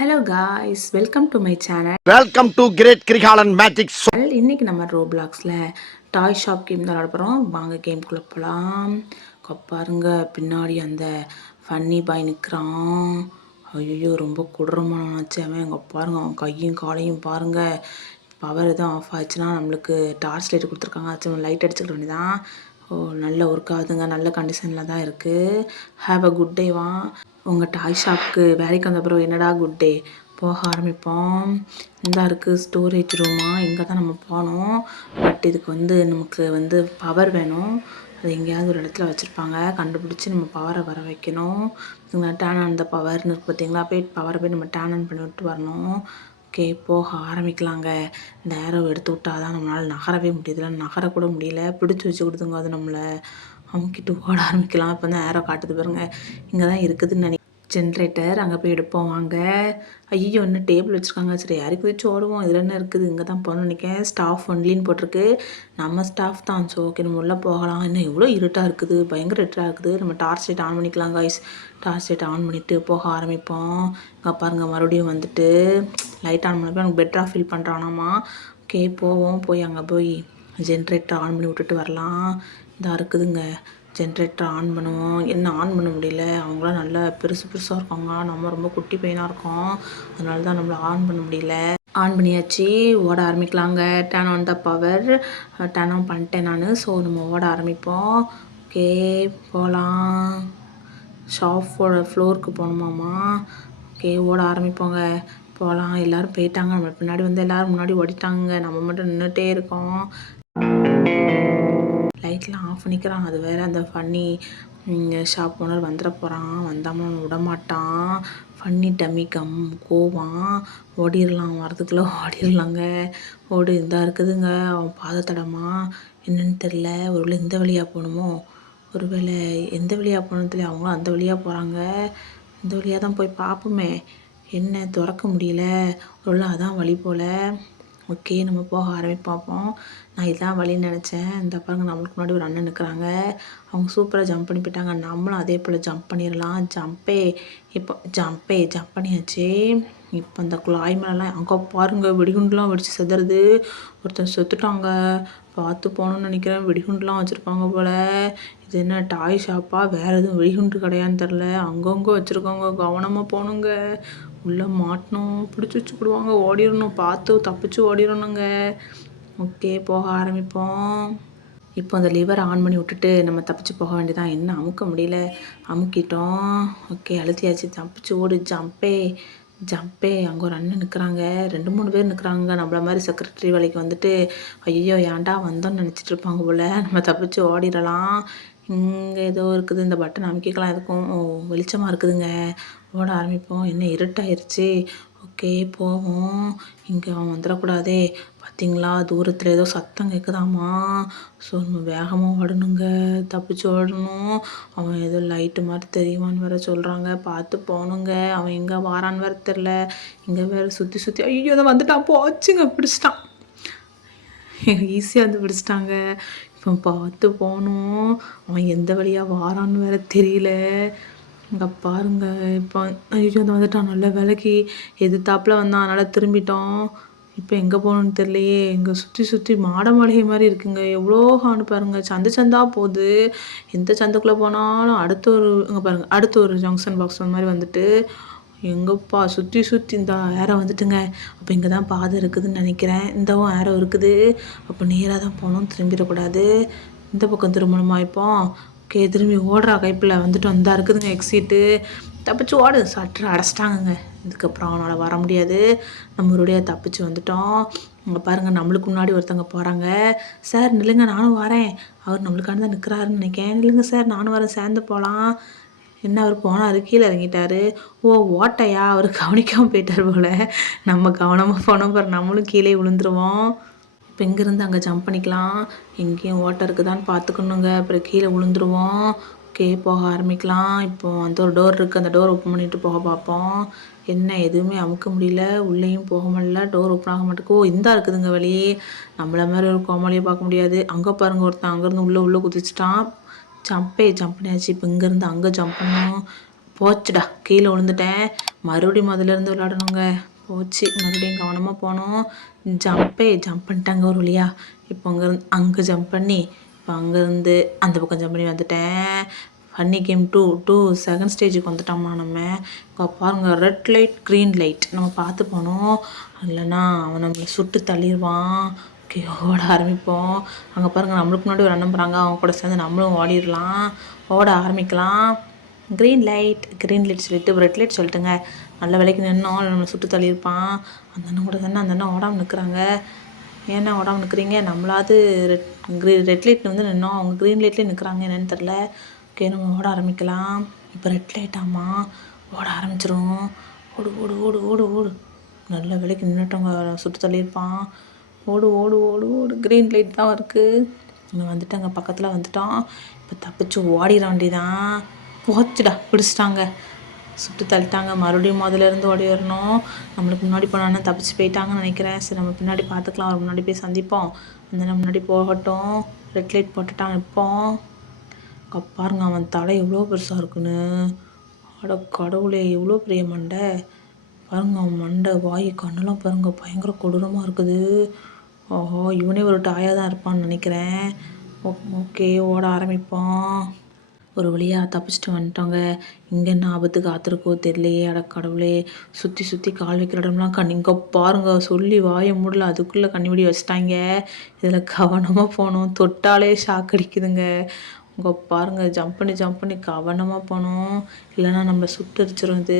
Hello guys, welcome to my channel. Welcome to great கிரிகாலன் magic show. இன்னைக்கு நம்ம ரோப்ளாக்ஸில் டாய் shop game தான் விளாட போகிறோம். வாங்க கேம்குள்ளே போகலாம். பாருங்க, பின்னாடி அந்த ஃபன்னி பாய் நிற்கிறான். ஐயோ, ரொம்ப கொடூரமானாச்சு அவன். அங்கே பாருங்க, அவன் கையும் காலையும் பாருங்க. பவர் எதுவும் ஆஃப் ஆச்சுன்னா நம்மளுக்கு டார்ச் லைட் கொடுத்துருக்காங்க. ஆச்சு லைட் அடிச்சுக்கிற வேண்டியதான். நல்ல ஒர்க் ஆகுதுங்க, நல்ல கண்டிஷனில் தான் இருக்குது. Have a good day. வா உங்கள் டாய் ஷாப்புக்கு வேலைக்கு வந்த பிறகு என்னடா குட் டே போக ஆரம்பிப்போம். இந்த இருக்குது ஸ்டோரேஜ் ரூமா, இங்கே தான் நம்ம போனோம். பட் இதுக்கு நமக்கு பவர் வேணும். அது எங்கேயாவது ஒரு இடத்துல வச்சுருப்பாங்க, கண்டுபிடிச்சி நம்ம பவரை வர வைக்கணும். டேன் ஆன் த பவர்னு இருக்குது பார்த்தீங்களா, போய் பவரை போய் நம்ம டேன் ஆன் பண்ணி விட்டு வரணும். ஓகே, போக ஆரம்பிக்கலாங்க. இந்த ஏரோ எடுத்து விட்டால் தான் நம்மளால் நகரவே முடியுதுல, நகரக்கூட முடியல. பிடிச்சி வச்சு கொடுத்துங்க, அது நம்மளை அவங்கக்கிட்ட ஓட ஆரம்பிக்கலாம். இப்போ தான் ஏரோ காட்டுது பாருங்க, இங்கே தான் இருக்குதுன்னு நினைக்கிறேன் ஜென்ரேட்டர். அங்கே போய் எடுப்போம் வாங்க. ஐயோ, இன்னும் டேபிள் வச்சுருக்காங்க. சரி, யாருக்கு வச்சு ஓடுவோம். இதில் என்ன இருக்குது, இங்கே தான் போகணும்னு நினைக்கிறேன். ஸ்டாஃப் ஒன்லின்னு போட்டிருக்கு, நம்ம ஸ்டாஃப் தான். ஸோ ஓகே, நம்ம உள்ளே போகலாம். இன்னும் எவ்வளோ இருட்டாக இருக்குது, பயங்கர இருட்டாக இருக்குது. நம்ம டார்ச் லைட் ஆன் பண்ணிக்கலாம் காய்ஸ். டார்ச் லைட் ஆன் பண்ணிவிட்டு போக ஆரம்பிப்போம். இங்கே பாருங்கள், மறுபடியும் லைட் ஆன் பண்ணப்போ எனக்கு பெட்டராக ஃபீல் பண்ணுறானாமா. ஓகே, போவோம். போய் அங்கே போய் ஜென்ரேட்டர் ஆன் பண்ணி விட்டுட்டு வரலாம். இதாக இருக்குதுங்க, ஜென்ரேட்டர் ஆன் பண்ணுவோம். என்ன ஆன் பண்ண முடியல, அவங்களாம் நல்லா பெருசு பெருசாக இருக்காங்க, நம்ம ரொம்ப குட்டி பையனாக இருக்கோம். அதனால தான் நம்மளை ஆன் பண்ண முடியல. ஆன் பண்ணியாச்சு, ஓட ஆரம்பிக்கலாங்க. Then on the power then on பண்ணிட்டேன் நான். ஸோ நம்ம ஓட ஆரம்பிப்போம். ஓகே, போகலாம். ஷாப்போட ஃப்ளோருக்கு போகணுமாம்மா. ஓகே, ஓட ஆரம்பிப்போங்க. போகலாம். எல்லோரும் போயிட்டாங்க, நம்ம பின்னாடி எல்லோரும் முன்னாடி ஓடிட்டாங்க. நம்ம மட்டும் நின்றுட்டே இருக்கோம். லைட்லாம் ஆஃப் பண்ணிக்கிறான். அது வேறு அந்த ஃபன்னி ஷாப் ஓனர் வந்துட போகிறான். வந்தாமல் விடமாட்டான். ஃபன்னி டம்மி கோவான். ஓடிடலாம், வரதுக்குள்ளே ஓடிடலாங்க. ஓடு. இதாக இருக்குதுங்க அவன் பாதத்தடமா, என்னன்னு தெரில. ஒருவேளை இந்த வழியாக போகணுமோ, ஒருவேளை எந்த வழியாக போகணுன்னு தெரியல. அவங்களும் அந்த வழியாக போகிறாங்க. இந்த வழியாக தான் போய் பார்ப்போமே. என்ன திறக்க முடியல, ஒருவேளை அதான் வழி போல். ஓகே, நம்ம போக ஆரம்பிப்போம். நான் இதான் வழின்னு நினச்சேன். இந்த பாருங்க, நம்மளுக்கு முன்னாடி ஒரு அண்ணன் நிற்கிறாங்க. அவங்க சூப்பராக ஜம்ப் பண்ணி போயிட்டாங்க. நம்மளும் அதே போல் ஜம்ப் பண்ணிடலாம். இப்போ ஜம்ப் பண்ணியாச்சு. இப்போ இந்த குழாய் மேலாம் அங்கே பாருங்கள், வெடிகுண்டுலாம் வெடிச்சு செதுறது. ஒருத்தர் செத்துட்டாங்க, பார்த்து போகணுன்னு நினைக்கிறேன். வெடிகுண்டுலாம் வச்சுருப்பாங்க போல். இது என்ன டாய் ஷாப்பா, வேறு எதுவும் வெடிகுண்டு கிடையான்னு தெரில. அங்கங்கே வச்சுருக்காங்க, கவனமாக போகணுங்க. உள்ளே மாட்டணும், பிடிச்சி வச்சுக்கிடுவாங்க. ஓடிடணும், பார்த்து தப்பிச்சு ஓடிடணுங்க. ஓகே, போக ஆரம்பிப்போம். இப்போ அந்த லிவரை ஆன் பண்ணி விட்டுட்டு நம்ம தப்பிச்சு போக வேண்டியதான். என்ன அமுக்க முடியல, அமுக்கிட்டோம். ஓகே, அழுத்தியாச்சு. தப்பிச்சு ஓடு. ஜம்பே. அங்கே ஒரு அண்ணன் நிற்கிறாங்க, 2-3 பேர் நிற்கிறாங்க. நம்மள மாதிரி செக்ரட்டரி வேலைக்கு ஐயோ ஏன்டா வந்தோன்னு நினச்சிட்டு இருப்பாங்க போல். நம்ம தப்பிச்சு ஓடிடலாம். இங்கே ஏதோ இருக்குது, இந்த பட்டன் அமைக்கலாம். எதுக்கும் வெளிச்சமாக இருக்குதுங்க. ஓட ஆரம்பிப்போம். என்ன இருட்டாயிருச்சு. ஓகே, போவோம். இங்கே அவன் வந்துடக்கூடாதே. பார்த்தீங்களா, தூரத்தில் ஏதோ சத்தம் கேட்குதாமா. ஸோ நம்ம வேகமாக ஓடணுங்க, தப்பிச்சு ஓடணும். அவன் ஏதோ லைட்டு மாதிரி தெரியுமான்னு வேறு சொல்கிறாங்க, பார்த்து போகணுங்க. அவன் எங்கே வாரான்னு வேறு தெரில. இங்கே வேறு சுற்றி ஐயோ அதை வந்துட்டான். போச்சுங்க, பிடிச்சிட்டான். ஈஸியாக பிடிச்சிட்டாங்க. இப்போ பார்த்து போகணும். அவன் எந்த வழியாக வாரான்னு வேறு தெரியல. இங்கே பாருங்க, இப்போ ஐயோ அதை வந்துட்டான். நல்ல வேலைக்கு எதிர்த்தாப்பில் வந்தான், அதனால் திரும்பிட்டோம். இப்போ எங்கே போகணுன்னு தெரியலையே. இங்கே சுற்றி மாளிகை மாதிரி இருக்குங்க. எவ்வளோ ஹார்னு பாருங்கள், சந்தா போகுது. எந்த சந்துக்குள்ளே போனாலும் இங்கே பாருங்கள், அடுத்த ஒரு ஜங்ஷன் பாக்ஸ் மாதிரி எங்கப்பா சுற்றி இந்த ஏரோ வந்துட்டுங்க. அப்போ இங்கே தான் பாதை இருக்குதுன்னு நினைக்கிறேன். இந்தவும் ஏரோ இருக்குது. அப்போ நேராக தான் போகணும், திரும்பிடக்கூடாது. இந்த பக்கம் திரும்பணுமா இப்போ. ஓகே, திரும்பி ஓடுறா கைப்பில். வந்தா இருக்குதுங்க எக்ஸிட்டு. தப்பிச்சு ஓடு. சற்று அடைச்சிட்டாங்கங்க. இதுக்கப்புறம் அவனால் வர முடியாது. நம்ம ஒருடைய தப்பிச்சு வந்துட்டோம். அங்கே பாருங்கள், நம்மளுக்கு முன்னாடி ஒருத்தவங்க போகிறாங்க. சார் நில்லுங்க, நானும் வரேன். அவர் நம்மளுக்கான தான் நிற்கிறாருன்னு நினைக்கிறேன். நில்லுங்க சார், நானும் வரேன், சேர்ந்து போகலாம். என்ன அவர் போனார், கீழே இறங்கிட்டார். ஓட்டையா, அவர் கவனிக்காமல் போயிட்டார் போல். நம்ம கவனமாக போனோம் பாரு, நம்மளும் கீழே விழுந்துருவோம். இப்போ இங்கேருந்து அங்கே ஜம்ப் பண்ணிக்கலாம். எங்கேயும் ஓட்டை இருக்குதான்னு பார்த்துக்கணுங்க, அப்புறம் கீழே விழுந்துருவோம். ஓகே, போக ஆரம்பிக்கலாம். இப்போது அந்த ஒரு டோர் இருக்குது, அந்த டோர் ஓப்பன் பண்ணிவிட்டு போக பார்ப்போம். என்ன எதுவுமே அமுக்க முடியல, உள்ளேயும் போக முடியல, டோர் ஓப்பன் ஆக மாட்டேக்கோ. இந்தா இருக்குதுங்க வழியே. நம்மள மாதிரி ஒரு கோமாளியை பார்க்க முடியாது. அங்கே பாருங்கள், ஒருத்தன் அங்கேருந்து உள்ளே குதிச்சிட்டான். ஜம்ப் பண்ணியாச்சு. இப்போ இங்கேருந்து அங்கே ஜம்ப் பண்ணணும். போச்சுடா, கீழே விழுந்துட்டேன். மறுபடியும் முதல்ல இருந்து விளையாடணுங்க. போச்சு, மறுபடியும் கவனமாக போனோம். ஜம்ப் பண்ணிட்டாங்க ஒரு வழியா. இப்போ அங்கே ஜம்ப் பண்ணி இப்போ அங்கேருந்து அந்த பக்கம் ஜம்ப் பண்ணி வந்துட்டேன். ஃபன்னி கேம் 2 செகண்ட் ஸ்டேஜுக்கு வந்துட்டோம்னா நம்ம. இப்போ பாருங்க, ரெட் லைட் க்ரீன் லைட் நம்ம பார்த்து போனோம். இல்லைன்னா அவன் நம்மளை சுட்டு தள்ளிடுவான். ஓகே, ஓட ஆரம்பிப்போம். அங்கே பாருங்கள், நம்மளுக்கு முன்னாடி ஒரு அண்ணன் போகிறாங்க. அவங்க கூட சேர்ந்து நம்மளும் ஓடிடலாம். ஓட ஆரம்பிக்கலாம். க்ரீன் லைட் சொல்லிட்டு ரெட் லைட் சொல்லிட்டுங்க. நல்ல வேலைக்கு நின்னோம், நம்மளை சுட்டு தள்ளியிருப்பான். அந்த அண்ணன் கூட தானே அந்த அண்ணன் ஓடாமல் நிற்கிறாங்க. ஏன்னா ஓடாமல் நிற்கிறீங்க? நம்மளாவது ரெட் லைட் வந்து நின்னோம், அவங்க க்ரீன் லைட்லேயே நிற்கிறாங்க, என்னன்னு தெரில. ஓகே, நம்ம ஓட ஆரம்பிக்கலாம். இப்போ ரெட் லைட்டாமா, ஓட ஆரம்பிச்சிரும். ஓடு ஓடு ஓடு ஓடு ஓடு. நல்ல வேலைக்கு நின்றுட்டவங்க, சுட்டு தள்ளியிருப்பான். ஓடு ஓடு ஓடு ஓடு. க்ரீன் லைட் தான் இருக்குது. இங்கே வந்துட்டு அங்கே பக்கத்தில் வந்துட்டோம். இப்போ தப்பிச்சு ஓடிட வேண்டியதான். போச்சுடா, பிடிச்சிட்டாங்க, சுட்டு தள்ளிட்டாங்க. மறுபடியும் முதலேருந்து ஓடி வரணும். நம்மளுக்கு முன்னாடி போனான்னு தப்பிச்சு போயிட்டாங்கன்னு நினைக்கிறேன். சரி, நம்ம பின்னாடி பார்த்துக்கலாம், அவர் முன்னாடி போய் சந்திப்போம். அந்த நம்ம முன்னாடி போகட்டும். ரெட் லைட் போட்டுட்டான். இப்போ பாருங்க, அவன் தலை எவ்வளோ பெருசாக இருக்குன்னு. அட கடவுளே, எவ்வளோ பெரிய மண்டை பாருங்க. அவன் மண்டை, வாய், கண்ணெல்லாம் பாருங்க, பயங்கர கொடூரமாக இருக்குது. ஓஹோ, இவனே ஒரு டாயாக தான் இருப்பான்னு நினைக்கிறேன். ஓகே, ஓட ஆரம்பிப்போம். ஒரு வழியாக தப்பிச்சுட்டு வந்துட்டோங்க. இங்கே என்ன ஆபத்து காத்திருக்கோ தெரியலையே. அட கடவுளே, சுற்றி கால் வைக்கிற இடம்லாம் இங்கே பாருங்க, சொல்லி வாய மூடல, அதுக்குள்ளே கண்ணிமூடி வச்சுட்டாங்க. இதில் கவனமாக போகணும், தொட்டாலே ஷாக் அடிக்குதுங்க. இங்கே பாருங்கள், ஜம்ப் பண்ணி கவனமாக போகணும், இல்லைன்னா நம்மளை சுட்டரிச்சிடும். இது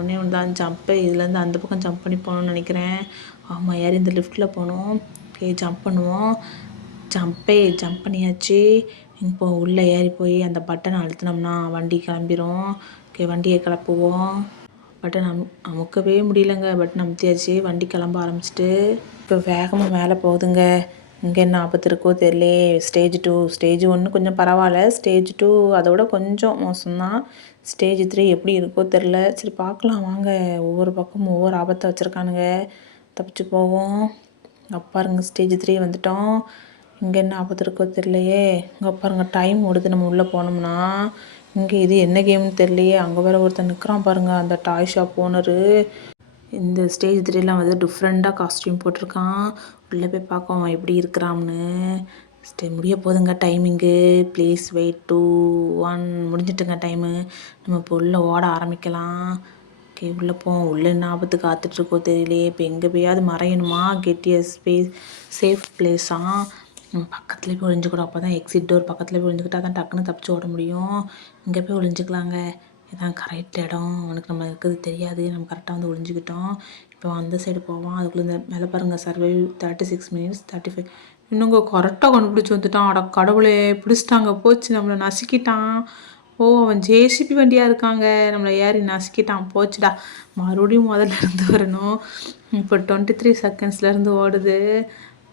ஒன்றே ஒன்று தான் ஜம்ப்பு. இதுலேருந்து அந்த பக்கம் ஜம்ப் பண்ணி போகணுன்னு நினைக்கிறேன். ஆமாம், ஏறி இந்த லிஃப்ட்டில் போகணும். ஓகே, ஜம்ப் பண்ணுவோம். ஜம்ப் பண்ணியாச்சு. இப்போ உள்ளே ஏறி போய் அந்த பட்டனை அழுத்தினோம்னா வண்டி கிளம்பிடும். ஓகே, வண்டியை கிளப்புவோம். பட்டன் அமுக்கவே முடியலங்க. பட்டன் அமுத்தியாச்சு, வண்டி கிளம்ப ஆரம்பிச்சிட்டு இப்போ வேகமாக மேலே போகுதுங்க. இங்கே என்ன ஆபத்து இருக்கோ தெரியலையே. ஸ்டேஜ் 1 கொஞ்சம் பரவாயில்ல. ஸ்டேஜ் 2 அதோட கொஞ்சம் மோசம்தான். ஸ்டேஜ் 3 எப்படி இருக்கோ தெரில. சரி, பார்க்கலாம் வாங்க. ஒவ்வொரு பக்கமும் ஒவ்வொரு ஆபத்தை வச்சுருக்கானுங்க. தப்பிச்சு போவோம். பாருங்க, ஸ்டேஜ் 3 வந்துட்டோம். இங்கே என்ன ஆபத்து இருக்கோ தெரியலையே. இங்கே பாருங்கள், டைம் ஓடுது. நம்ம உள்ளே போனோம்னா இங்கே இது என்ன கேம்னு தெரியலையே. அங்கே வேறு ஒருத்தர் நிற்கிறான் பாருங்கள், அந்த டாய் ஷாப் ஓனரு. இந்த ஸ்டேஜ் 3லாம் வந்து டிஃப்ரெண்ட்டாக காஸ்ட்யூம் போட்டிருக்கான். உள்ளே போய் பார்ப்போம் எப்படி இருக்கிறான்னு. முடிய போதுங்க டைமிங்கு. ப்ளீஸ் வெயிட் 2 1 முடிஞ்சிட்டுங்க டைமு. நம்ம இப்போ உள்ளே ஓட ஆரம்பிக்கலாம். ஓகே, உள்ளே போவோம். உள்ளே என்ன ஆபத்து காத்துட்ருக்கோ தெரியலையே. இப்போ எங்கே போயாவது மறையணுமா? கெட் எ சேஃப் பிளேஸாக நம்ம பக்கத்துலேயே போய் ஒழிஞ்சுக்கூடும். அப்போ தான் எக்ஸிட் டோர் பக்கத்தில் போய் ஒழிஞ்சுக்கிட்டா தான் டக்குன்னு தப்பிச்சு ஓட முடியும். இங்கே போய் ஒழிஞ்சிக்கலாங்க. இதுதான் கரெக்ட் இடம். அவனுக்கு நம்ம இருக்கிறது தெரியாது. நம்ம கரெக்டாக வந்து ஒழிஞ்சிக்கிட்டோம். இப்போ அந்த சைடு போவான். அதுக்குள்ளே இந்த மேலே பாருங்கள், சர்வைவ் 36 minutes 35. இன்னுங்க கரெக்டாக கண்டுபிடிச்சி வந்துட்டான். அட கடவுளே, பிடிச்சிட்டாங்க. போச்சு, நம்மளை நசுக்கிட்டான். ஓ, அவன் ஜேசிபி வண்டியாக இருக்காங்க. நம்மளை ஏறி நசுக்கிட்டான். போச்சுடா, மறுபடியும் முதல்ல இருந்து வரணும். இப்போ 23 secondsலேருந்து ஓடுது.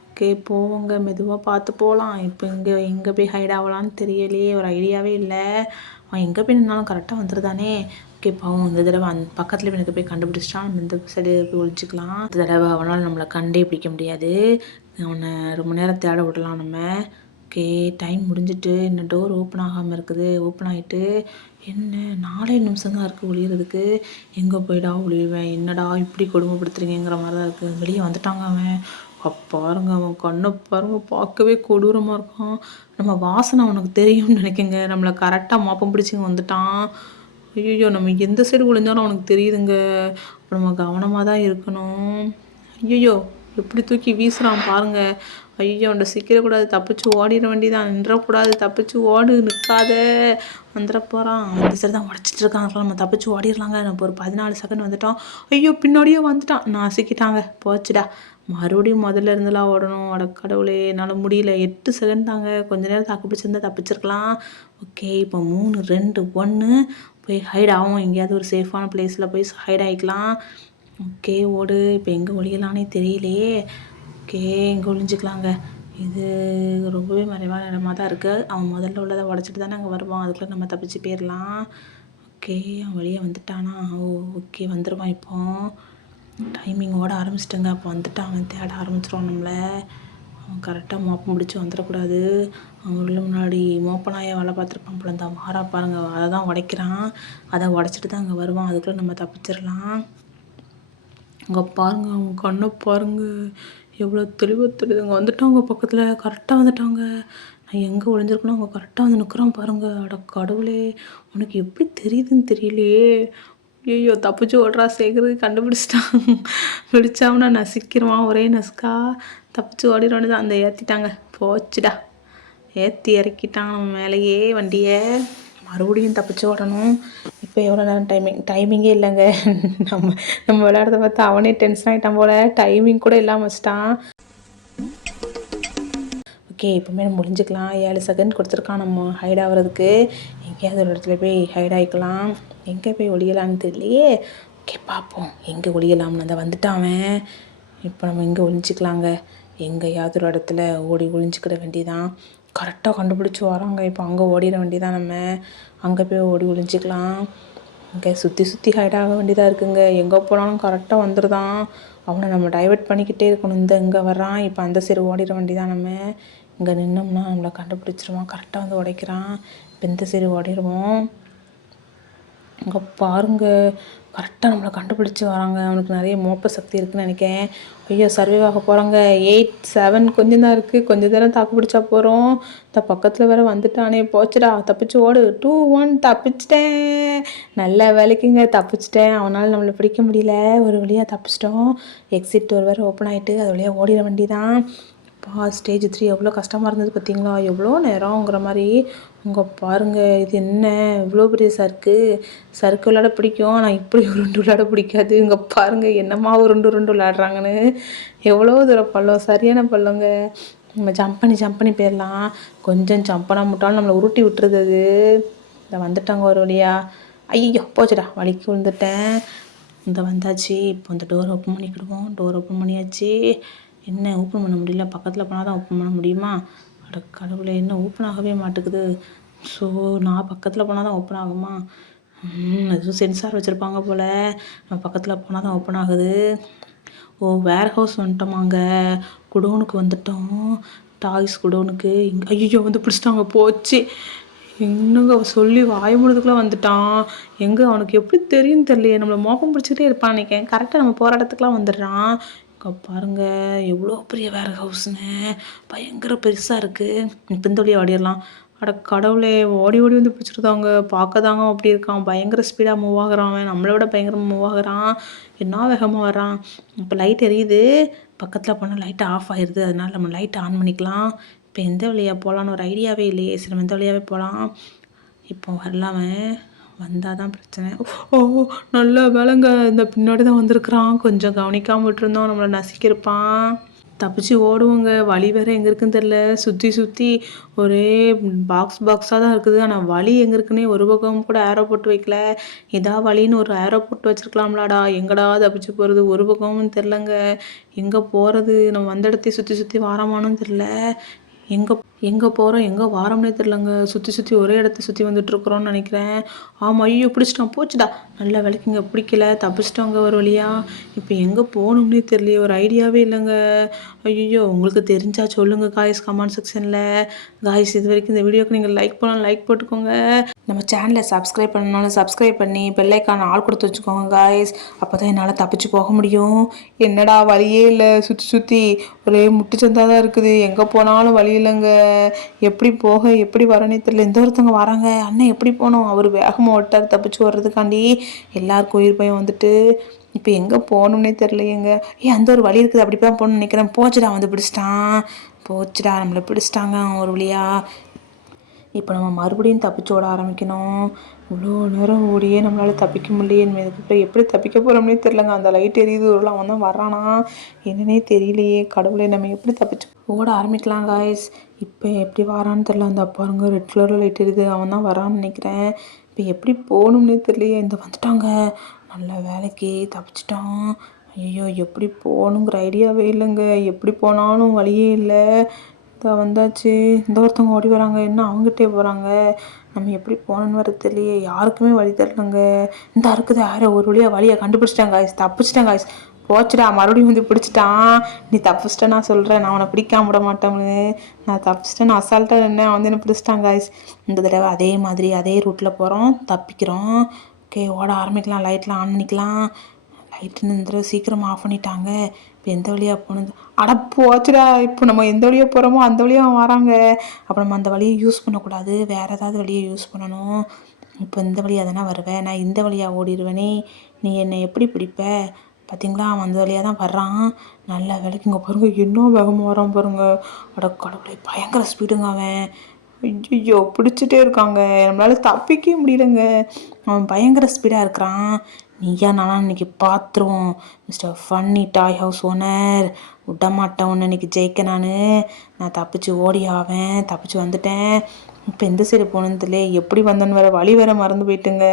ஓகே, போவோங்க, மெதுவாக பார்த்து போகலாம். இப்போ எங்கே போய் ஹைட் ஆகலான்னு தெரியலையே. ஒரு ஐடியாவே இல்லை. அவன் எங்கே போய் நின்னாலும் கரெக்டாக வந்துடுதானே. ஓகே, பாவம், இந்த தடவை பக்கத்தில் எனக்கு போய் கண்டுபிடிச்சிட்டான். நம்ம இந்த சைடு போய் ஒழிச்சிக்கலாம். இந்த தடவை அவனால் நம்மளை கண்டே பிடிக்க முடியாது. அவனை ரொம்ப நேரம் தேட விடலாம் நம்ம. ஓகே, டைம் முடிஞ்சிட்டு இன்னும் டோர் ஓப்பன் ஆகாமல் இருக்குது. ஓப்பன் ஆகிட்டு என்ன 4 நிமிஷம் தான் இருக்குது ஒளியறதுக்கு. எங்கே போய்டா ஒளியுவேன்? என்னடா இப்படி கொடுமைப்படுத்துறீங்கிற மாதிரி தான் இருக்குது. வெளியே வந்துட்டாங்க அவன். பாருங்க, அவன் கண்ணை பாருங்க, பார்க்கவே கொடூரமாக இருக்கான். நம்ம வாசனை அவனுக்கு தெரியும்னு நினைக்கங்க. நம்மளை கரெக்டாக மாப்பம் பிடிச்சிங்க வந்துட்டான். ஐயோ, நம்ம எந்த சைடு ஒளிஞ்சாலும் அவனுக்கு தெரியுதுங்க. அப்போ நம்ம கவனமாக தான் இருக்கணும். ஐயோ, எப்படி தூக்கி வீசுகிறான் பாருங்க. ஐயோ, அவன்கிட்ட சிக்கிடக்கூடாது. தப்பிச்சு ஓடிட வேண்டியதான். நின்றக்கூடாது. தப்பிச்சு ஓடு, நிற்காத. வந்துட போகிறான். அந்த சைடு தான் உடச்சிட்டு இருக்காங்க. நம்ம தப்பிச்சு ஓடிடலாங்க. நம்ம ஒரு 14 செகண்ட் வந்துட்டோம். ஐயோ, பின்னாடியே வந்துட்டான். நசுக்கிட்டாங்க. போச்சுடா, மறுபடியும் முதல்ல இருந்துலாம் ஓடணும். அட கடவுளே, என்னால் முடியல. 8 செகண்ட் தாங்க. கொஞ்ச நேரம் தாக்கு பிடிச்சிருந்தா தப்பிச்சிருக்கலாம். ஓகே, இப்போ 3 2 1 போய் ஹைட் ஆகும். எங்கேயாவது ஒரு சேஃபான பிளேஸில் போய் ஹைட் ஆகிக்கலாம். ஓகே, ஓடு. இப்போ எங்கே ஒழியலானே தெரியலையே. ஓகே, இங்கே ஒழிஞ்சிக்கலாங்க. இது ரொம்பவே மறைவான இடமா தான் இருக்குது. அவன் முதல்ல உள்ளதை உடச்சிட்டு தானே அங்கே வருவான். அதுக்குள்ளே நம்ம தப்பிச்சு போயிடலாம். ஓகே, அவன் வெளியே வந்துட்டானா? ஓகே, வந்துடுவான். இப்போ டைமிங் ஓட ஆரம்பிச்சிட்டுங்க. அப்போ வந்துட்டு அவன் தேட ஆரம்பிச்சிடுவான் நம்மளை. அவன் கரெக்டாக மோப்பம் பிடிச்சி வந்துடக்கூடாது. அவன் உள்ள முன்னாடி மோப்பனாயை வேலை பார்த்துருப்பான் போல. இந்த வாரா பாருங்க, அதை தான் உடைக்கிறான். அதை உடச்சிட்டு தான் அங்கே வருவான். அதுக்குள்ளே நம்ம தப்பிச்சிடலாம். அங்கே பாருங்க, அவங்க கண்ணை பாருங்க எவ்வளோ தெளிவாக தெரியுது. அங்கே வந்துட்டாங்க, பக்கத்தில் கரெக்டாக வந்துட்டாங்க. நான் எங்கே ஒளிஞ்சிருக்கணும் அவங்க கரெக்டாக வந்து நிற்கிறான் பாருங்க. அட கடவுளே, உனக்கு எப்படி தெரியுதுன்னு தெரியலையே. ஐயோ, தப்பிச்சு ஓடுறா சேகர், கண்டுபிடிச்சிட்டான். பிடிச்சாமனா நசிக்கிடுவான் ஒரே நசுக்கா. தப்பிச்சு ஓடிடுவானு தான். அந்த ஏற்றிட்டாங்க, போச்சுடா. ஏற்றி இறக்கிட்டான் நம்ம மேலேயே வண்டியை. மறுபடியும் தப்பிச்சு ஓடணும். இப்போ எவ்வளோ நேரம் டைமிங்கே இல்லைங்க. நம்ம விளையாடுறத பார்த்து அவனே டென்ஷன் ஆகிட்டான் போல். டைமிங் கூட இல்லாமல் வச்சிட்டான். ஓகே, இப்போமே நம்ம முடிஞ்சுக்கலாம். 7 செகண்ட் கொடுத்துருக்கான் நம்ம ஹைட் ஆகிறதுக்கு. எங்கேயாவது ஒரு இடத்துல போய் ஹைட் ஆகிக்கலாம். எங்கே போய் ஒளியலான்னு தெரியலையே. ஓகே, பார்ப்போம் எங்கே ஒளியலாம்னு. அந்த வந்துட்டான் அவன். இப்போ நம்ம எங்கே ஒளிஞ்சிக்கலாங்க. எங்கேயாவது ஒரு இடத்துல ஓடி ஒளிஞ்சிக்கிட வேண்டியதான். கரெக்டாக கண்டுபிடிச்சி வராங்க. இப்போ அங்கே ஓடிட வேண்டியதான். நம்ம அங்கே போய் ஓடி ஒளிஞ்சிக்கலாம். இங்கே சுற்றி ஹைடாக வேண்டியதாக இருக்குங்க. எங்கே போனாலும் கரெக்டாக வந்துடுதான். அவனை நம்ம டைவெர்ட் பண்ணிக்கிட்டே இருக்கணும். இங்கே வர்றான். இப்போ அந்த சைடு ஓடிட வேண்டியதான். நம்ம இங்கே நின்னோம்னா நம்மளை கண்டுபிடிச்சிருவான். கரெக்டாக வந்து உடைக்கிறான். இப்போ இந்த சைடு ஓடிடுவோம். அங்கே பாருங்க, கரெக்டாக நம்மளை கண்டுபிடிச்சி வராங்க. அவனுக்கு நிறைய மோப்ப சக்தி இருக்குதுன்னு நினைக்கிறேன். ஐயோ, சர்வைவ் ஆக போகிறாங்க. 8, 7 கொஞ்சம் தான் இருக்குது. கொஞ்சம் நேரம் தாக்கு பிடிச்சா போகிறோம். இந்த பக்கத்தில் வேறு வந்துட்டானே. போச்சுடா, தப்பிச்சு ஓடு. 2, 1 தப்பிச்சிட்டேன். நல்ல வேலைக்குங்க, தப்பிச்சிட்டேன். அவனால் நம்மளை பிடிக்க முடியல. ஒரு வழியாக தப்பிச்சிட்டோம். எக்ஸிட் டோர் வேறு ஓப்பன் ஆகிட்டு அது வழியாக ஓடிட வேண்டியதான். ஸ்டேஜ் 3 எவ்வளோ கஷ்டமாக இருந்தது பார்த்தீங்களா. எவ்வளோ நேரங்கிற மாதிரி. அங்கே பாருங்கள், இது என்ன இவ்வளோ பெரிய சறுக்கு விளையாட பிடிக்கும். ஆனால் இப்படி உருண்டு விளையாட பிடிக்காது. இங்கே பாருங்கள், என்னம்மா உருண்டு விளையாடுறாங்கன்னு. எவ்வளோ தூரம் பள்ளம், சரியான பள்ளங்க. நம்ம ஜம்ப் பண்ணி போயிடலாம். கொஞ்சம் ஜம்ப் பண்ணால் முட்டாலும் நம்மளை உருட்டி விட்டுருது அது. இந்த வந்துட்டாங்க ஒரு வழியா. ஐயோ, போச்சுடா, வலிக்கு விழுந்துட்டேன். இந்த வந்தாச்சு. இப்போ இந்த டோர் ஓப்பன் பண்ணிக்கிடுவோம். டோர் ஓப்பன் பண்ணியாச்சு. என்ன ஓப்பன் பண்ண முடியல. பக்கத்தில் போனால் தான் ஓப்பன் பண்ண முடியுமா. அட கடவுளை, என்ன ஓப்பன் ஆகவே மாட்டேங்குது. ஸோ நான் பக்கத்தில் போனால் தான் ஓப்பன் ஆகுமா. எதுவும் சென்சார் வச்சுருப்பாங்க போல். நம்ம பக்கத்தில் போனால் தான் ஓப்பன் ஆகுது. ஓ, வேர் ஹவுஸ் வந்துட்டோமாங்க. குடோனுக்கு வந்துட்டோம். டாய்ஸ் குடோனுக்கு. இங்கே ஐயோ வந்து பிடிச்சிட்டாங்க. போச்சு. இன்னுங்க சொல்லி வாய மூடுறதுக்குள்ளே வந்துட்டான். எங்கே அவனுக்கு எப்படி தெரியும் தெரியலையே. நம்மளை மோப்பம் பிடிச்சிக்கிட்டே இருப்பான் நினைக்கிறேன். கரெக்டாக நம்ம போகிற இடத்துக்குலாம் வந்துடுறான். பாருங்கள், எவ்வளோ பெரிய வேர் ஹவுஸ்னு. பயங்கர பெருசாக இருக்குது. இப்போ இந்த வழியாக ஓடிடலாம். அட கடவுளே, ஓடி வந்து பிடிச்சிருந்தாங்க. பார்க்க தாங்க அப்படி இருக்கான். பயங்கர ஸ்பீடாக மூவ் ஆகுறான். அவன் நம்மளை விட பயங்கரமாக மூவ் ஆகுறான். என்ன வேகமாக வரான். இப்போ லைட் எரியுது. பக்கத்தில் போனால் லைட்டு ஆஃப் ஆயிடுது. அதனால் நம்ம லைட் ஆன் பண்ணிக்கலாம். இப்போ எந்த வழியாக போகலான்னு ஒரு ஐடியாவே இல்லையே. சரி, நம்ம எந்த வழியாகவே போகலாம். இப்போ வரலாமே. வந்தால் தான் பிரச்சனை. ஓ, நல்ல வேலைங்க, இந்த பின்னாடி தான் வந்திருக்கிறான். கொஞ்சம் கவனிக்காமல் விட்டுருந்தோம், நம்மளை நசுக்கியிருப்பான். தப்பிச்சு ஓடுவோங்க. வழி வேறு எங்கே இருக்குன்னு தெரில. சுற்றி ஒரே பாக்ஸாக தான் இருக்குது. ஆனால் வழி எங்கே இருக்குன்னே ஒரு பக்கம் கூட ஏரோ போட்டு வைக்கல. இதா வழின்னு ஒரு ஏரோ போட்டு வச்சுருக்கலாம்லாடா. எங்கடா தப்பிச்சு போகிறது, ஒரு பக்கமும் தெரிலங்க. எங்கே போகிறது, நம்ம வந்த இடத்தையும் சுற்றி வாரமானும் தெரில. எங்கே போகிறோம் எங்கே வாரோம்னே தெரிலங்க. சுற்றி ஒரே இடத்த சுற்றி வந்துட்டுருக்குறோன்னு நினைக்கிறேன். ஆமாம். ஐயோ, பிடிச்சிட்டான். போச்சுடா. நல்ல வேலைக்குங்க பிடிக்கல. தப்பிச்சிட்டாங்க ஒரு வழியாக. இப்போ எங்கே போகணும்னே தெரியலையே. ஒரு ஐடியாவே இல்லைங்க. ஐயோ, உங்களுக்கு தெரிஞ்சா சொல்லுங்கள் காய்ஸ், கமெண்ட் செக்ஷனில். காய்ஸ், இது வரைக்கும் இந்த வீடியோக்கு நீங்கள் லைக் பண்ணாலும் லைக் போட்டுக்கோங்க. நம்ம சேனலை சப்ஸ்கிரைப் பண்ணாலும் சப்ஸ்கிரைப் பண்ணி பெல்லைக்கான ஆள் கொடுத்து வச்சுக்கோங்க காய்ஸ். அப்போ தான் என்னால் தப்பிச்சு போக முடியும். என்னடா வழியே இல்லை. சுற்றி ஒரே முட்டு சந்தாக தான் இருக்குது. எங்கே போனாலும் வழி இல்லைங்க. எப்படி போக எப்படி வரனே தெரியல. இந்த ஒருத்தவங்க வராங்க. அண்ணன் எப்படி போனோம். அவர் வேகமாக ஓட்டார் தப்பிச்சு வர்றதுக்காண்டி. எல்லாருக்கும் உயிர் பயம் வந்துட்டு. இப்போ எங்கே போகணும்னே தெரியலையேங்க. அந்த ஒரு வழி இருக்குது, அப்படி தான் போகணும்னு நினைக்கிறேன். போச்சுடா, வந்து பிடிச்சிட்டான். போச்சுடா, நம்மளை பிடிச்சிட்டாங்க ஒரு வழியா. இப்போ நம்ம மறுபடியும் தப்பிச்சு ஓட ஆரம்பிக்கணும். இவ்வளோ நேரம் ஓடியே நம்மளால் தப்பிக்க முடியலையே. இதுக்கப்புறம் எப்படி தப்பிக்க போகிறோம்னே தெரிலங்க. அந்த லைட் எரியுது. ஒரு அவன் தான் வரானா என்னன்னே தெரியலையே. கடவுளே, நம்ம எப்படி தப்பிச்சு ஓட ஆரம்பிக்கலாம் காய்ஸ். இப்போ எப்படி வரான்னு தெரில. அந்த பாருங்க, ரெட் கலரில் லைட் எரியுது. அவன் தான் வரான்னு நினைக்கிறேன். இப்போ எப்படி போகணும்னே தெரியலையே. இந்த வந்துட்டாங்க. நல்ல வேலைக்கு தப்பிச்சிட்டான். ஐயோ, எப்படி போகணுங்கிற ஐடியாவே இல்லைங்க. எப்படி போனாலும் வழியே இல்லை. வந்தாச்சு. இந்த ஒருத்தவங்க ஓடி வராங்க. என்ன அவங்ககிட்டே போகிறாங்க. நம்ம எப்படி போகணுன்னு வர தெரியலையே. யாருக்குமே வழி தரலங்க. இந்த இருக்குது யாரோ ஒரு வழியாக வழியை கண்டுபிடிச்சிட்டாங்க காய்ஸ். தப்பிச்சிட்டாங்க காய்ஸ். போச்சுடா மறுபடியும் வந்து பிடிச்சிட்டான். நீ தப்பிச்சிட்ட, நான் சொல்கிறேன், நான் அவனை பிடிக்காம விட மாட்டேன்னு. நான் தப்பிச்சிட்டேன், நான் அசால்ட்டாக நின்று அவன் வந்து என்ன பிடிச்சிட்டான் காய்ஸ். இந்த தடவை அதே மாதிரி அதே ரூட்டில் போகிறோம், தப்பிக்கிறோம். ஓகே, ஓட ஆரம்பிக்கலாம். லைட்லாம் ஆன் பண்ணிக்கலாம். லைட்டு இந்த தடவை சீக்கிரம் ஆஃப் பண்ணிட்டாங்க. இப்போ எந்த வழியாக போனது? அட போச்சுடா. இப்போ நம்ம எந்த வழியாக போகிறோமோ அந்த வழியாக அவன் வராங்க. அப்போ நம்ம அந்த வழியை யூஸ் பண்ணக்கூடாது, வேறு ஏதாவது வழியை யூஸ் பண்ணணும். இப்போ இந்த வழியாக தானே வருவேன், நான் இந்த வழியாக ஓடிடுவேனே. நீ என்னை எப்படி பிடிப்ப? பார்த்தீங்களா, அவன் அந்த வழியாக தான் வர்றான். நல்ல வேலைக்கு இங்கே பாருங்க, இன்னும் வேகமாக வரான் பாருங்க. அட கடவுளே, பயங்கர ஸ்பீடுங்க அவன். ஐயோ, பிடிச்சிட்டே இருக்காங்க, நம்மளால தப்பிக்கவே முடியலங்க. அவன் பயங்கர ஸ்பீடாக இருக்கிறான். நீயா நானா இன்னைக்கு பார்த்துருவோம் மிஸ்டர் ஃபன்னி டாய் ஹவுஸ் ஓனர். விட மாட்டேன் ஒன்று இன்னைக்கு ஜெயிக்க. நான் தப்பிச்சு ஓடி ஆவேன், தப்பிச்சு வந்துட்டேன். இப்போ எந்த சைடு போகணுன்னு தெரியல, எப்படி வந்தோன்னு வேறு வழி வேறு மறந்து போயிட்டுங்க.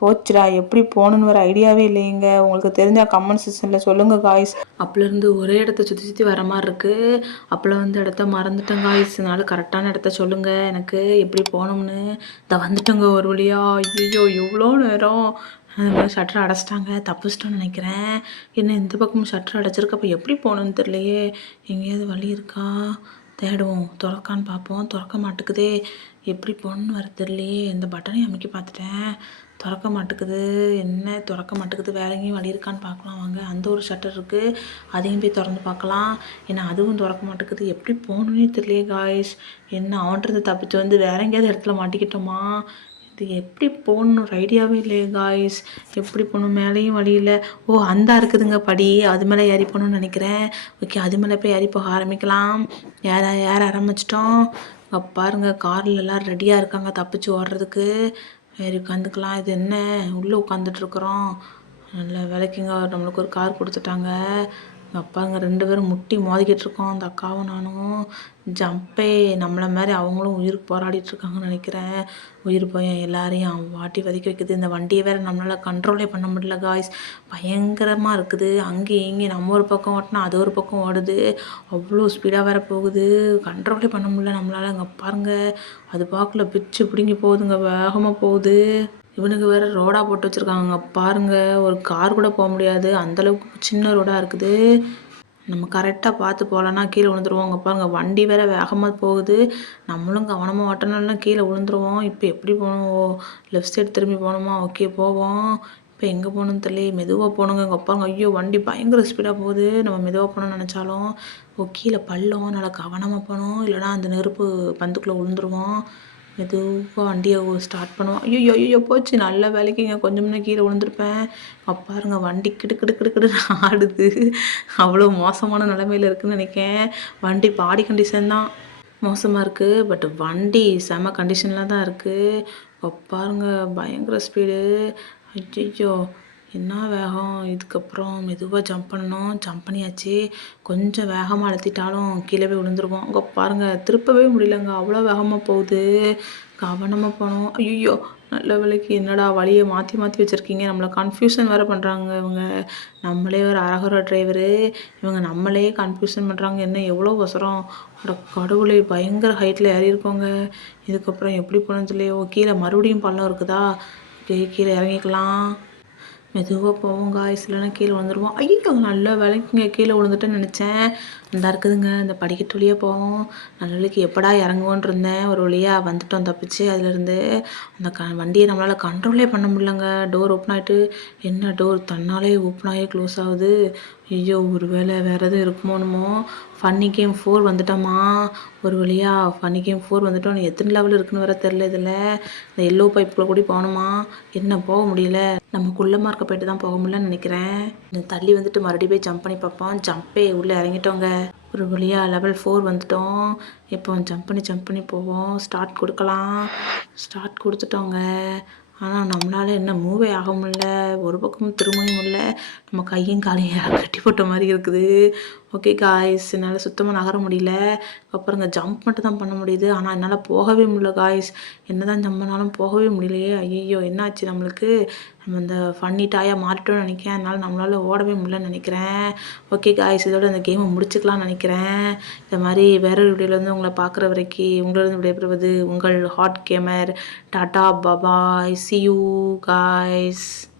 போச்சுடா, எப்படி போகணுன்னு வேறு ஐடியாவே இல்லைங்க. உங்களுக்கு தெரிஞ்சால் கமெண்ட் செக்ஷனில் சொல்லுங்கள் காய்ஸ். அப்போலேருந்து ஒரே இடத்த சுற்றி சுற்றி வர மாதிரி இருக்குது. அப்போல வந்து இடத்த மறந்துட்டேன் காய்ஸ். அதனால கரெக்டான இடத்த சொல்லுங்கள் எனக்கு, எப்படி போகணும்னு. இதை வந்துட்டேங்க ஒரு வழியா. ஐயோ, எவ்வளோ நேரம். அது மாதிரி ஷட்டர் அடைச்சிட்டாங்க, தப்பிச்சிட்டோன்னு நினைக்கிறேன். என்ன இந்த பக்கமும் ஷட்டர் அடைச்சிருக்கப்போ எப்படி போகணுன்னு தெரியலையே. எங்கேயாவது வழி இருக்கா தேடுவோம், திறக்கான்னு பார்ப்போம். திறக்க மாட்டேக்குதே, எப்படி போகணுன்னு வர தெரியலையே. இந்த பட்டனையும் அமைக்க பார்த்துட்டேன், திறக்க மாட்டேக்குது. என்ன திறக்க மாட்டேக்குது, வேற எங்கேயும் வழி இருக்கான்னு பார்க்கலாம் வாங்க. அந்த ஒரு ஷட்டர் இருக்குது, அதையும் போய் திறந்து பார்க்கலாம். ஏன்னா அதுவும் திறக்க மாட்டேக்குது, எப்படி போகணுன்னே தெரியலையே காய்ஸ். என்ன அவன்கிட்ட தப்பிச்சு வந்து வேற எங்கேயாவது இடத்துல மாட்டிக்கிட்டோமா? இது எப்படி போகணும் ஒரு ஐடியாவே இல்லையே காய்ஸ். எப்படி போகணும், மேலேயும் வழி இல்லை. ஓ, அந்த இருக்குதுங்க படி, அது மேலே ஏறி போகணுன்னு நினைக்கிறேன். ஓகே, அது மேலே போய் ஏறி போக ஆரம்பிக்கலாம். ஏற ஆரம்பிச்சிட்டோம். பாருங்க, காரில் எல்லாம் ரெடியாக இருக்காங்க தப்பிச்சு ஓடுறதுக்கு. ஏறி உட்காந்துக்கலாம். இது என்ன உள்ளே உட்காந்துட்ருக்குறோம். நல்ல வேலைக்குங்க நம்மளுக்கு ஒரு கார் கொடுத்துட்டாங்க. அப்பாங்க 2 பேரும் முட்டி மோதிக்கிட்டு இருக்கோம், அந்த அக்காவும் நானும். ஜம்பே நம்மளை மாதிரி அவங்களும் உயிருக்கு போராடிட்டுருக்காங்கன்னு நினைக்கிறேன். உயிர் பயம் எல்லாரையும் வாட்டி வதக்கி வைக்குது. இந்த வண்டியை வேறு நம்மளால் கண்ட்ரோலே பண்ண முடியல காய்ஸ். பயங்கரமாக இருக்குது. அங்கேயும் இங்கேயும் நம்ம ஒரு பக்கம் ஓட்டினா அது ஒரு பக்கம் ஓடுது. அவ்வளோ ஸ்பீடாக வேறு போகுது, கண்ட்ரோலே பண்ண முடியல நம்மளால். அங்கே பாருங்கள், அது பார்க்கல பிச்சு பிடுங்கி போகுதுங்க, வேகமாக போகுது. இவனுக்கு வேறு ரோடாக போட்டு வச்சுருக்காங்க பாருங்கள், ஒரு கார் கூட போக முடியாது, அந்தளவுக்கு சின்ன ரோடாக இருக்குது. நம்ம கரெக்டாக பார்த்து போகலன்னா கீழே விழுந்துருவோம். அங்கே பாருங்கள், வண்டி வேறு வேகமாக போகுது, நம்மளும் கவனமாக ஓட்டணும்னா கீழே விழுந்துருவோம். இப்போ எப்படி போகணும்? லெஃப்ட் சைடு திரும்பி போகணுமா? ஓகே, போவோம். இப்போ எங்கே போகணுன்னு தெரியல, மெதுவாக போகணுங்க. இங்கே பாருங்க, ஐயோ வண்டி பயங்கர ஸ்பீடாக போகுது. நம்ம மெதுவாக போகணும்னு நினச்சாலும் கீழே பள்ளம், நல்லா கவனமாக போகணும், இல்லைனா அந்த நெருப்பு பந்துக்குள்ளே விழுந்துருவோம். மெதுவாக வண்டியை ஸ்டார்ட் பண்ணுவோம். ஐயோ போச்சு, நல்ல வேலைக்குங்க, கொஞ்சம் முன்னே கீழே விழுந்திருப்பேன். பாருங்க, வண்டி கிடு ஆடுது. அவ்வளோ மோசமான நிலைமையில் இருக்குதுன்னு நினைக்கிறேன். வண்டி பாடி கண்டிஷன் தான் மோசமாக இருக்குது, பட் வண்டி செம கண்டிஷனில் தான் இருக்குது. பாருங்க, பயங்கர ஸ்பீடு. ஐயோ, என்ன வேகம். இதுக்கப்புறம் மெதுவாக ஜம்ப் பண்ணணும். ஜம்ப் பண்ணியாச்சு. கொஞ்சம் வேகமாக அழுத்திட்டாலும் கீழே போய் விழுந்துருவோம். அங்கே பாருங்கள், திருப்பவே முடியலங்க, அவ்வளோ வேகமாக போகுது. கவனமாக போகணும். ஐயோ, நல்ல வேலைக்கு. என்னடா வழியை மாற்றி மாற்றி வச்சுருக்கீங்க, நம்மளை கன்ஃபியூஷன் வேறு பண்ணுறாங்க இவங்க. நம்மளே ஒரு அரகுர டிரைவரு, இவங்க நம்மளே கன்ஃபியூஷன் பண்ணுறாங்க. என்ன எவ்வளோ அவசரம். அட கடவுளே, பயங்கர ஹைட்டில் ஏறி இருக்கோங்க. இதுக்கப்புறம் எப்படி போகணுன்னு சொல்லியோ. கீழே மறுபடியும் பள்ளம் இருக்குதா? கீழே இறங்கிக்கலாம். மெதுவாக போவோம் காய்ஸ், இல்லைன்னா கீழே விழுந்துருவோம். ஐயோ, நல்ல வேலைக்குங்க, கீழே விழுந்துட்டேன்னு நினச்சேன். இந்த இருக்குதுங்க, இந்த படிக்கட்டு வழியாக போவோம். நல்ல வேலைக்கு எப்படா இறங்குவோன்னு இருந்தேன். ஒரு வழியாக வந்துட்டோம் தப்பிச்சு அதுலேருந்து. அந்த வண்டியை நம்மளால் கண்ட்ரோலே பண்ண முடியலங்க. டோர் ஓப்பன் ஆகிட்டு, என்ன டோர் தன்னாலே ஓப்பன் ஆகி க்ளோஸ் ஆகுது. ஐயோ, ஒரு வேளை வேறு எதுவும் இருக்குமோனுமோ. ஃபன்னி கேம் 4 வந்துட்டோமா ஒரு வழியாக. ஃபன்னி கேம் 4 வந்துட்டோம். எத்தனை லெவல் இருக்குன்னு வேறு தெரில. இதில் இந்த எல்லோ பைப்புக்குள்ளே கூட போகணுமா? என்ன போக முடியல, நம்ம குள்ளமாக இருக்க போயிட்டு தான் போக முடியலன்னு நினைக்கிறேன். இந்த தள்ளி வந்துட்டு மறுபடியும் போய் ஜம்ப் பண்ணி பார்ப்போம். ஜம்பே உள்ளே இறங்கிட்டோங்க. ஒரு வழியாக லெவல் 4 வந்துட்டோம். இப்போ ஜம்ப் பண்ணி போவோம். ஸ்டார்ட் கொடுக்கலாம். ஸ்டார்ட் கொடுத்துட்டோங்க. ஆனால் நம்மளால் என்ன மூவே ஆக முடியல, ஒரு பக்கமும் திரும்பவும் முடியல. நம்ம கையும் காலையும் கட்டி போட்ட மாதிரி இருக்குது. ஓகே காய்ஸ், என்னால் சுத்தமாக நகர முடியல. அப்புறங்க ஜம்ப் மட்டும் தான் பண்ண முடியுது, ஆனால் என்னால் போகவே முடியல காய்ஸ். என்ன தான் ஜம்ப் பண்ணாலும் போகவே முடியலையே. ஐயோ, என்னாச்சு நம்மளுக்கு? நம்ம இந்த ஃபன்னி டாயாக மாறிட்டோம்னு நினைக்கிறேன். அதனால் நம்மளால் ஓடவே முடியலன்னு நினைக்கிறேன். ஓகே காய்ஸ், இதோட இந்த கேமை முடிச்சுக்கலாம்னு நினைக்கிறேன். இந்த மாதிரி வேற ஒரு வீடியோவில் வந்து உங்களை பார்க்குற வரைக்கும் உங்களிடம் விடைபெறுவது உங்கள் ஹாட் கேமர். டாட்டா, பாபாய், see you guys.